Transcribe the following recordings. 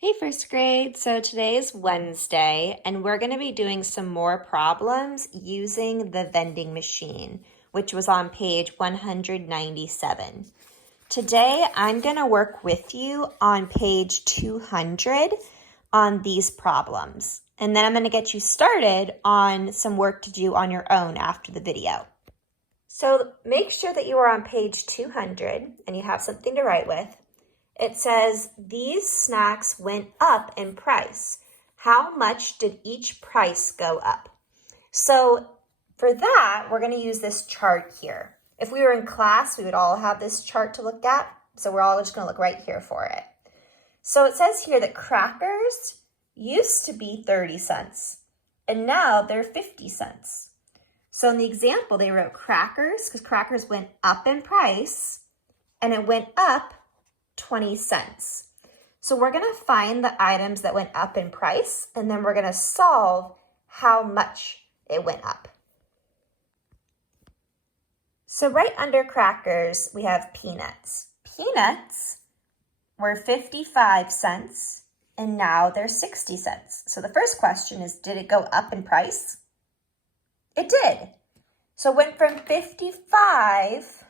Hey first grade, so today is Wednesday and we're going to be doing some more problems using the vending machine, which was on page 197. Today I'm going to work with you on page 200 on these problems, and then I'm going to get you started on some work to do on your own after the video. So make sure that you are on page 200 and you have something to write with. It says, these snacks went up in price. How much did each price go up? So for that, we're going to use this chart here. If we were in class, we would all have this chart to look at. So we're all just going to look right here for it. So it says here that crackers used to be 30 cents and now they're 50 cents. So in the example, they wrote crackers because crackers went up in price and it went up 20 cents. So we're going to find the items that went up in price, and then we're going to solve how much it went up. So right under crackers, we have peanuts. Peanuts were 55 cents, and now they're 60 cents. So the first question is, did it go up in price? It did. So it went from 55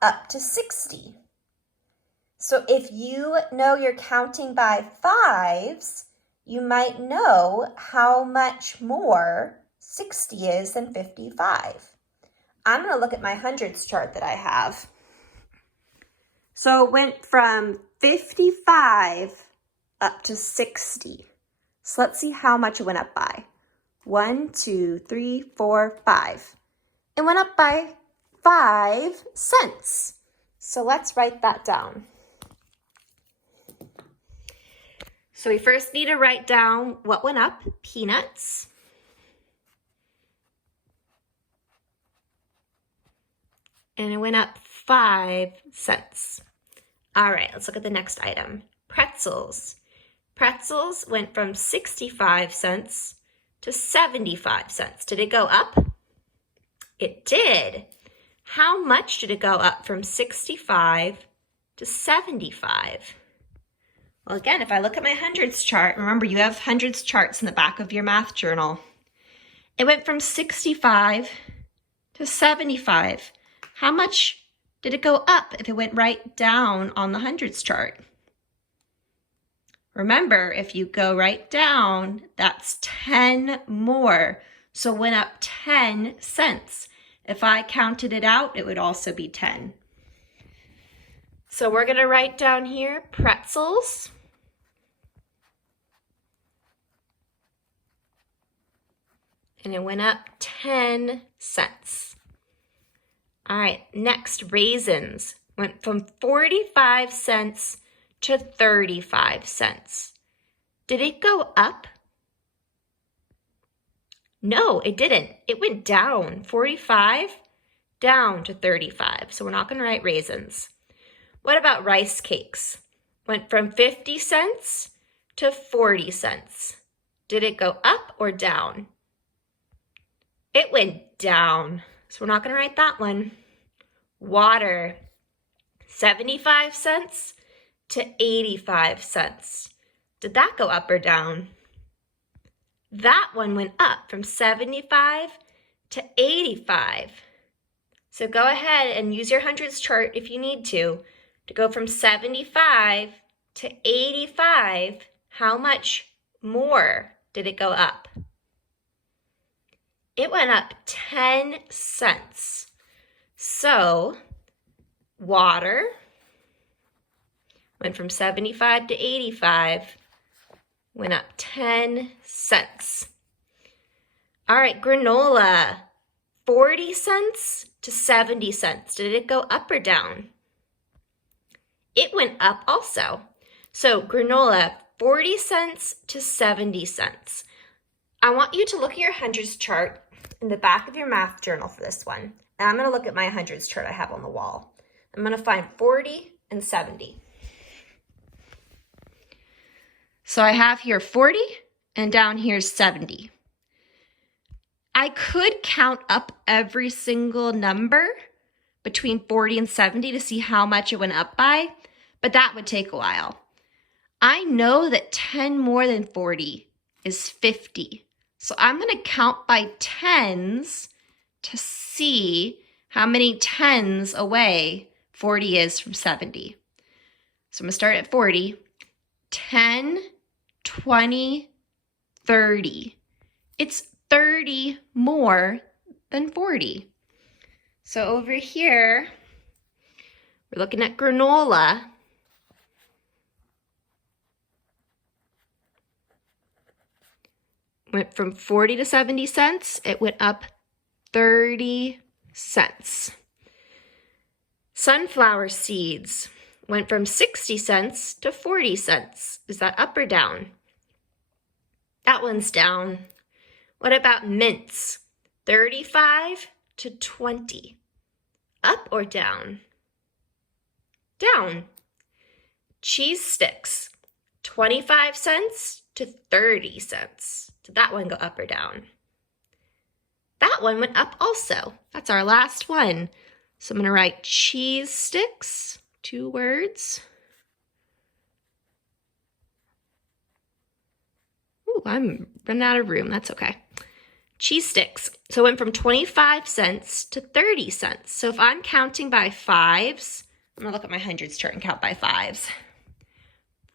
up to 60. So if you know you're counting by fives, you might know how much more 60 is than 55. I'm going to look at my hundreds chart that I have. So it went from 55 up to 60. So let's see how much it went up by. 1, 2, 3, 4, 5. It went up by 5 cents. So let's write that down. So we first need to write down what went up, peanuts. And it went up 5 cents. All right, let's look at the next item. Pretzels. Pretzels went from 65 cents to 75 cents. Did it go up? It did. How much did it go up from 65 to 75? Well, again, if I look at my hundreds chart, remember you have hundreds charts in the back of your math journal. It went from 65 to 75. How much did it go up if it went right down on the hundreds chart? Remember, if you go right down, that's 10 more. So it went up 10 cents. If I counted it out, it would also be 10. So we're going to write down here pretzels. And it went up 10 cents. All right, next, raisins went from 45 cents to 35 cents. Did it go up? No, it didn't. It went down, 45 down to 35. So we're not going to write raisins. What about rice cakes? Went from 50 cents to 40 cents. Did it go up or down? It went down, so we're not going to write that one. Water, 75 cents to 85 cents. Did that go up or down? That one went up from 75 to 85. So go ahead and use your hundreds chart if you need to go from 75 to 85. How much more did it go up? It went up 10 cents. So water went from 75 to 85, went up 10 cents. All right, granola, 40 cents to 70 cents. Did it go up or down? It went up also. So granola, 40 cents to 70 cents. I want you to look at your hundreds chart in the back of your math journal for this one. And I'm going to look at my hundreds chart I have on the wall. I'm going to find 40 and 70. So I have here 40 and down here 70. I could count up every single number between 40 and 70 to see how much it went up by, but that would take a while. I know that 10 more than 40 is 50. So I'm going to count by tens to see how many tens away 40 is from 70. So I'm going to start at 40. 10, 20, 30. It's 30 more than 40. So over here, we're looking at granola. Went from 40 to 70 cents. It went up 30 cents. Sunflower seeds went from 60 cents to 40 cents. Is that up or down? That one's down. What about mints? 35 to 20. Up or down? Down. Cheese sticks, 25 cents to 30 cents. Did that one go up or down? That one went up also. That's our last one. So I'm going to write cheese sticks, 2 words. Ooh, I'm running out of room. That's okay. Cheese sticks. So it went from 25 cents to 30 cents. So if I'm counting by fives, I'm going to look at my hundreds chart and count by fives.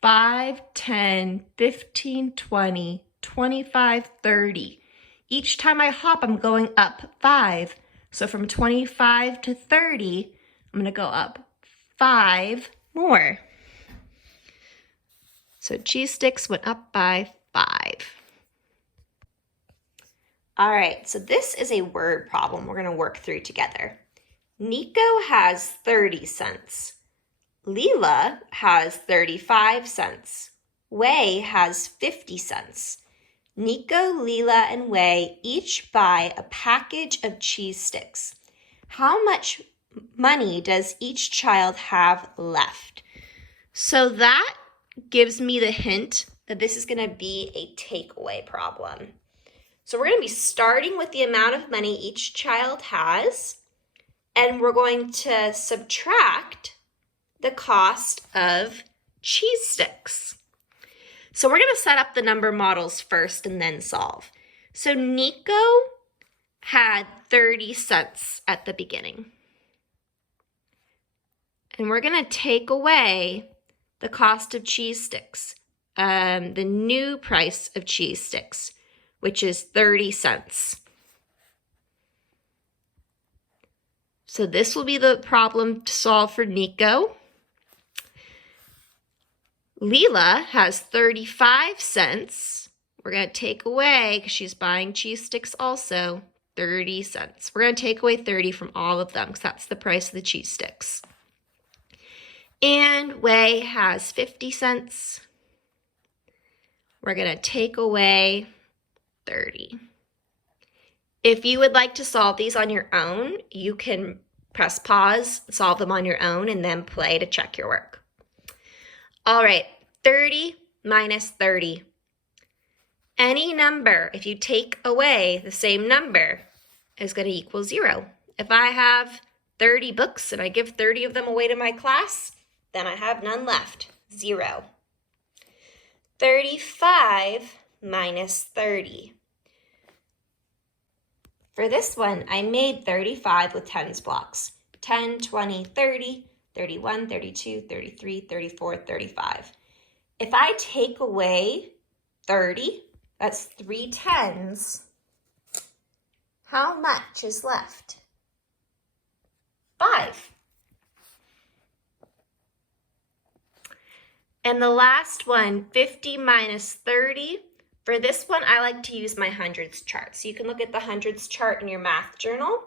5, 10, 15, 20, 25, 30. Each time I hop, I'm going up 5. So from 25 to 30, I'm going to go up 5 more. So cheese sticks went up by 5. All right, so this is a word problem we're going to work through together. Nico has 30 cents. Leela has 35 cents. Wei has 50 cents. Nico, Leela, and Wei each buy a package of cheese sticks. How much money does each child have left? So that gives me the hint that this is going to be a takeaway problem. So we're going to be starting with the amount of money each child has, and we're going to subtract the cost of cheese sticks. So we're going to set up the number models first and then solve. So Nico had 30 cents at the beginning. And we're going to take away the cost of cheese sticks, the new price of cheese sticks, which is 30 cents. So this will be the problem to solve for Nico. Leela has 35 cents. We're going to take away, because she's buying cheese sticks also, 30 cents. We're going to take away 30 from all of them, because that's the price of the cheese sticks. And Wei has 50 cents. We're going to take away 30. If you would like to solve these on your own, you can press pause, solve them on your own, and then play to check your work. All right, 30 minus 30. Any number, if you take away the same number, is going to equal 0. If I have 30 books and I give 30 of them away to my class, then I have none left, 0. 35 minus 30. For this one, I made 35 with tens blocks. 10, 20, 30, 31, 32, 33, 34, 35. If I take away 30, that's 3 tens, how much is left? 5. And the last one, 50 minus 30. For this one, I like to use my hundreds chart. So you can look at the hundreds chart in your math journal.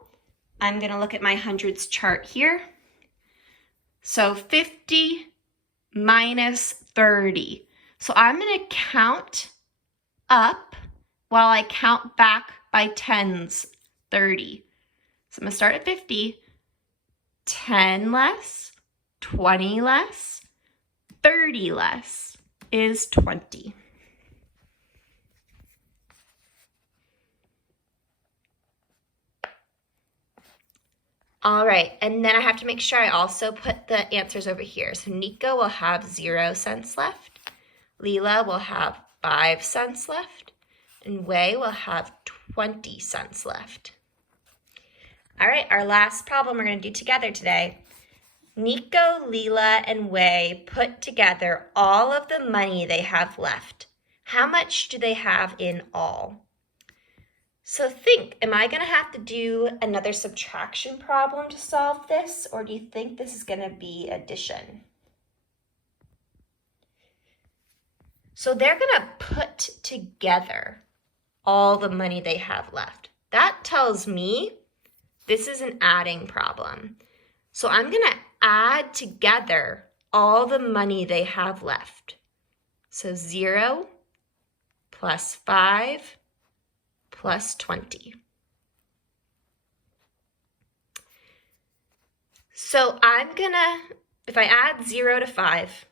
I'm going to look at my hundreds chart here. So 50 minus 30. So I'm going to count up while I count back by tens, 30. So I'm going to start at 50, 10 less, 20 less, 30 less is 20. All right, and then I have to make sure I also put the answers over here. So Nico will have 0 cents left. Leela will have 5 cents left, and Wei will have 20 cents left. All right, our last problem we're going to do together today. Nico, Leela, and Wei put together all of the money they have left. How much do they have in all? So think, am I going to have to do another subtraction problem to solve this, or do you think this is going to be addition? So they're going to put together all the money they have left. That tells me this is an adding problem. So I'm going to add together all the money they have left. So 0 plus 5 plus 20. So I'm going to, if I add 0 to 5,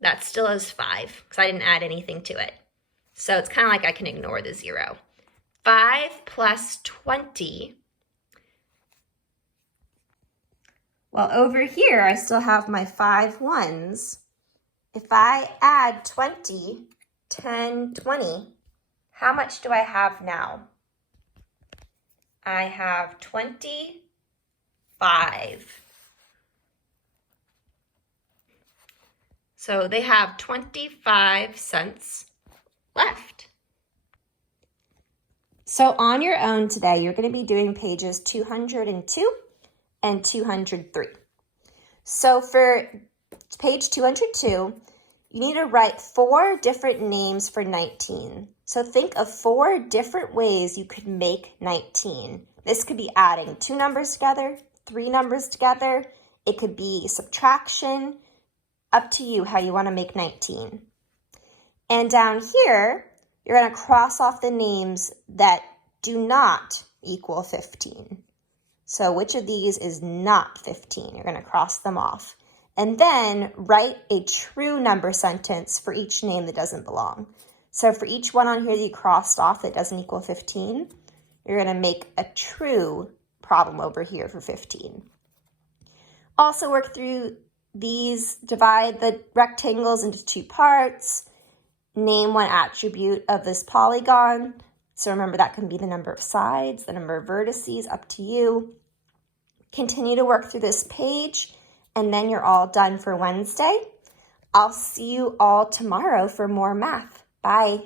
that still is 5 because I didn't add anything to it. So it's kind of like I can ignore the 0. 5 plus 20. Well, over here, I still have my 5 ones. If I add 20, 10, 20, how much do I have now? I have 25. So they have 25 cents left. So on your own today, you're going to be doing pages 202 and 203. So for page 202, you need to write 4 different names for 19. So think of 4 different ways you could make 19. This could be adding 2 numbers together, 3 numbers together. It could be subtraction. Up to you how you want to make 19. And down here, you're going to cross off the names that do not equal 15. So which of these is not 15? You're going to cross them off. And then write a true number sentence for each name that doesn't belong. So for each one on here that you crossed off that doesn't equal 15, you're going to make a true problem over here for 15. Also work through these, divide the rectangles into 2 parts, name one attribute of this polygon. So remember that can be the number of sides, the number of vertices, up to you. Continue to work through this page, and then you're all done for Wednesday. I'll see you all tomorrow for more math. Bye.